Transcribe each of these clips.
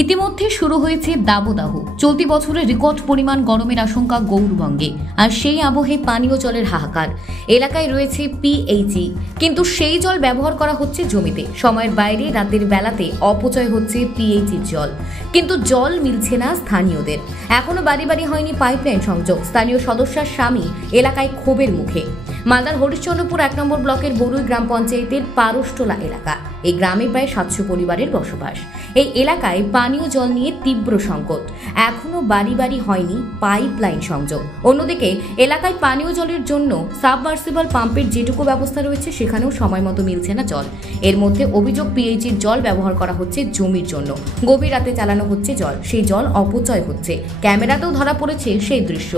ইতিমধ্যে শুরু হয়েছে দাবদাহ। চলতি বছরের রেকর্ড পরিমাণ গরমের আশঙ্কা গৌরবঙ্গে, আর সেই আবহে পানীয় জলের হাহাকার। এলাকায় রয়েছে পিএইচই, কিন্তু সেই জল ব্যবহার করা হচ্ছে জমিতে। সময়ের বাইরে রাতের বেলাতে অপচয় হচ্ছে পিএইচির জল, কিন্তু জল মিলছে না স্থানীয়দের। এখনো বাড়ি বাড়ি হয়নি পাইপলাইন সংযোগ। স্থানীয় সদস্যার স্বামী এলাকায় ক্ষোভের মুখে। মালদার হরিশ্চন্দ্রপুর ১ নম্বর ব্লকের বরুই গ্রাম পঞ্চায়েতের পারসটোলা এলাকা। এই গ্রামে প্রায় ৭০০ পরিবারের বসবাস। এই এলাকায় পানীয় জল নিয়ে তীব্র সংকট। এখনো বাড়ি বাড়ি হয়নি পাইপলাইন সংযোগ। অন্যদিকে এলাকায় পানীয় জলের জন্য সাবমার্সিবল পাম্পের যেটুকু ব্যবস্থা রয়েছে সেখানেও সময় মতো মিলছে না জল। এর মধ্যে অভিযোগ পিএইচির জল ব্যবহার করা হচ্ছে জমির জন্য। গভীর রাতে চালানো হচ্ছে জল, সেই জল অপচয় হচ্ছে। ক্যামেরাতেও ধরা পড়েছে সেই দৃশ্য।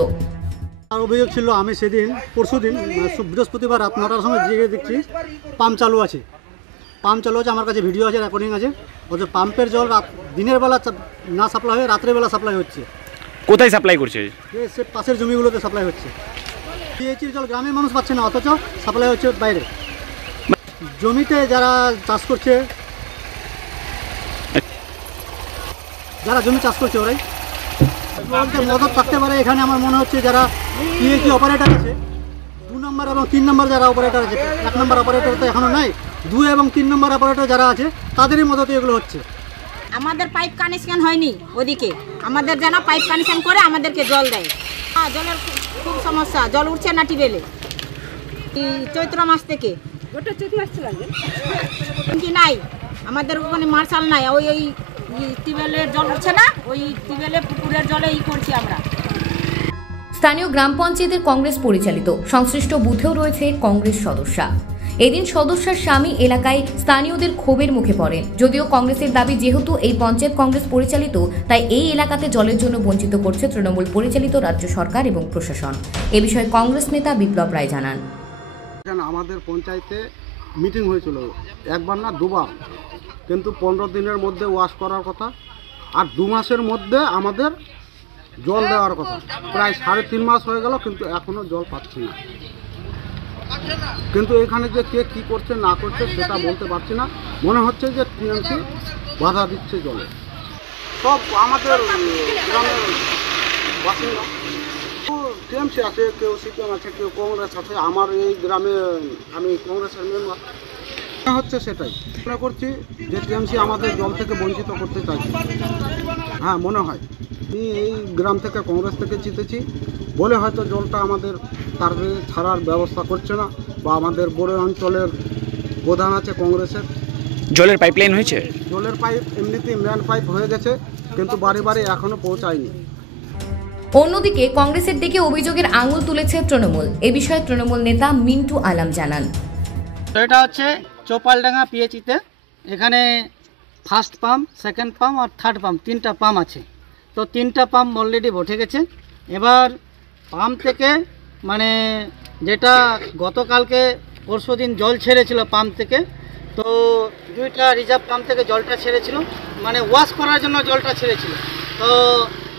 আর অভিযোগ ছিল, আমি সেদিন পরশুদিন বৃহস্পতিবার রাত ৯টার সময় জেগে দেখছি পাম্প চালু আছে। আমার কাছে ভিডিও আছে, রেকর্ডিং আছে। ওদের পাম্পের জল দিনের বেলা না সাপ্লাই হয়ে রাত্রের বেলা সাপ্লাই হচ্ছে। কোথায় সাপ্লাই করছে? সে পাশের জমিগুলোতে সাপ্লাই হচ্ছে। পিএইচির জল গ্রামের মানুষ পাচ্ছে না, অথচ সাপ্লাই হচ্ছে বাইরে। জমিতে যারা চাষ করছে, যারা জমি চাষ করছে ওরাই মদত থাকতে পারে এখানে। আমার মনে হচ্ছে যারা পিএইচি অপারেটর আছে, ২ নম্বর এবং ৩ নম্বর যারা অপারেটর আছে, ১ নম্বর অপারেটর তো এখনও নাই, ২ এবং ৩ নম্বর অপারেটর যারা আছে তাদেরই মদতে এগুলো হচ্ছে। আমাদের পাইপ কানেকশন হয়নি ওদিকে, আমাদের যেন পাইপ কানেকশন করে আমাদেরকে জল দেয়। হ্যাঁ, জলের খুব সমস্যা, জল উঠছে না টিবেলে। চৈত্র মাস থেকে কি নাই, আমাদের ওখানে মার্শাল নাই। ওই টিবেলের জল উঠছে না, ওই টিবেলে পুকুরের জলে করছি আমরা। স্থানীয় গ্রাম পঞ্চায়েতের কংগ্রেস পরিচালিত সংশ্লিষ্ট বুথেও রয়েছে কংগ্রেস সদস্যা। এদিন সদস্যার স্বামী এলাকায় স্থানীয়দের ক্ষোভের মুখে পড়েন। যদিও কংগ্রেসের দাবি, যেহেতু এই পঞ্চায়েত কংগ্রেস পরিচালিত, তাই এই এলাকাতে জলের জন্য বঞ্চিত করছে তৃণমূল পরিচালিত রাজ্য সরকার এবং প্রশাসন। এ বিষয়ে কংগ্রেস নেতা বিপ্লব রায় জানান, আমাদের পঞ্চায়েতে মিটিং হয়েছিল একবার না দুবার, কিন্তু ১৫ দিনের মধ্যে ওয়াশ করার কথা, আর ২ মাসের মধ্যে আমাদের জল দেওয়ার কথা। প্রায় ৩.৫ মাস হয়ে গেল, কিন্তু এখনও জল পাচ্ছি না। কিন্তু এখানে যে কে কী করছে না করছে সেটা বলতে পারছি না। মনে হচ্ছে যে টিএমসি বাধা দিচ্ছে জলে। সব আমাদের গ্রামের বাসিন্দা, টিএমসি আছে, কেউ সিপিএম আছে, কেউ কংগ্রেস আছে। আমার এই গ্রামে আমি কংগ্রেসের মেম্বার। মনে হচ্ছে সেটাই মনে করছি যে টিএমসি আমাদের জল থেকে বঞ্চিত করতে চাইছে। হ্যাঁ, মনে হয়। আমি এই গ্রাম থেকে কংগ্রেস থেকে জিতেছি বলে হয়তো জলটা আমাদের তার ছাড়ার ব্যবস্থা করছে না, বা আমাদের বড় অঞ্চলের প্রধান আছে কংগ্রেসের। জলের পাইপলাইন হয়েছে? জলের পাইপ এমনিতেই ম্যান পাইপ হয়ে গেছে, কিন্তু বাড়ি বাড়ি এখনো পৌঁছায়নি। অন্যদিকে কংগ্রেসের দিকে অভিযোগের আঙুল তুলেছে তৃণমূল। এ বিষয়ে তৃণমূল নেতা মিন্টু আলম জানান, এটা হচ্ছে চৌপালডাঙ্গা পিএইচিতে। এখানে ফার্স্ট পাম্প, সেকেন্ড পাম্প আর থার্ড পাম্প, 3টা পাম্প আছে। তো 3টা পাম্প অলরেডি বসে গেছে। এবার পাম্প থেকে মানে যেটা গতকালকে পরশুদিন জল ছেড়েছিল পাম্প থেকে, তো 2টা রিজার্ভ পাম্প থেকে জলটা ছেড়েছিল, মানে ওয়াশ করার জন্য জলটা ছেড়েছিল। তো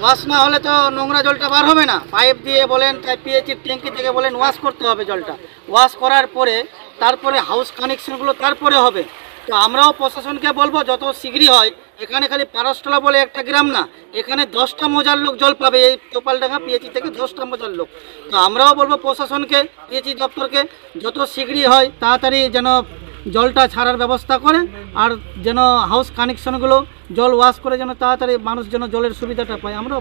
ওয়াশ না হলে তো নোংরা জলটা বার হবে না। পাইপ দিয়ে বলেন, তাই পিএইচির ট্যাঙ্কি থেকে বলেন ওয়াশ করতে হবে জলটা। ওয়াশ করার পরে তারপরে হাউস কানেকশনগুলো তারপরে হবে। তো আমরাও প্রশাসনকে বলবো যত শীঘ্রই হয়, এখানে খালি পারসটোলা বলে একটা গ্রাম না, এখানে 10টা মৌজার লোক জল পাবে। এই চৌপালডাঙ্গা পিএইচি থেকে 10টা মৌজার লোক। তো আমরাও বলবো প্রশাসনকে, পিএইচি দপ্তরকে যত শীঘ্রই হয় তাড়াতাড়ি যেন জলটা ছাড়ার ব্যবস্থা করে, আর যেন হাউস কানেকশনগুলো জল ওয়াশ করে যেন তাড়াতাড়ি মানুষ যেন জলের সুবিধাটা পায়। আমরা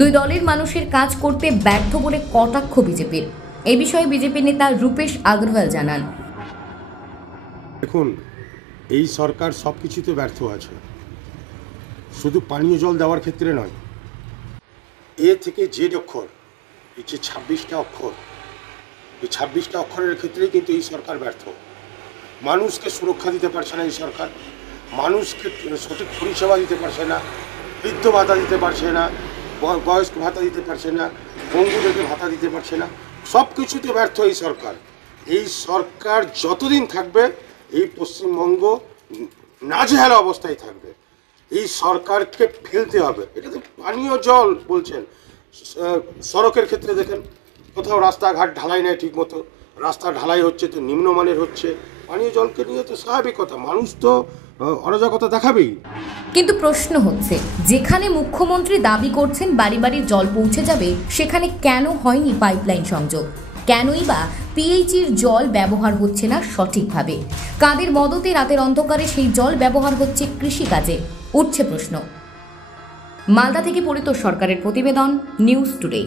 দুই দলের মানুষের কাজ করতে ব্যর্থ বলে কটাক্ষ বিজেপির। এই বিষয়ে বিজেপি নেতা রূপেশ আগরওয়াল জানান, দেখুন, এই সরকার সব কিছুতে ব্যর্থ আছে, শুধু পানীয় জল দেওয়ার ক্ষেত্রে নয়। এ থেকে জেড অক্ষর, এই যে 26টা অক্ষর, এই 26টা অক্ষরের ক্ষেত্রেই কিন্তু এই সরকার ব্যর্থ। মানুষকে সুরক্ষা দিতে পারছে না এই সরকার, মানুষকে সঠিক পরিষেবা দিতে পারছে না, বৃদ্ধ ভাতা দিতে পারছে না, বয়স্ক ভাতা দিতে পারছে না, পঙ্গুদেরকে ভাতা দিতে পারছে না। সব কিছুতে ব্যর্থ এই সরকার। এই সরকার যতদিন থাকবে এই পশ্চিমবঙ্গ নাজেহাল অবস্থায় থাকবে। এই সরকারকে ফেলতে হবে। এটা তো পানীয় জল বলছেন, সড়কের ক্ষেত্রে দেখেন কোথাও রাস্তাঘাট ঢালাই নেই ঠিক মতো, রাস্তা ঢালাই হচ্ছে তো নিম্নমানের হচ্ছে। পানীয় জলকে নিয়ে তো স্বাভাবিক কথা, মানুষ তো অরাজকতা দেখাবেই। কিন্তু প্রশ্ন হচ্ছে, যেখানে মুখ্যমন্ত্রী দাবি করছেন বাড়ি বাড়ি জল পৌঁছে যাবে, সেখানে কেন হয়নি পাইপলাইন সংযোগ? কেনই বা পিএইচির জল ব্যবহার হচ্ছে না সঠিকভাবে? কাদের মদতে রাতের অন্ধকারে সেই জল ব্যবহার হচ্ছে কৃষিকাজে? উঠছে প্রশ্ন। মালদা থেকে পরিতোষ সরকারের প্রতিবেদন, নিউজ টুডে।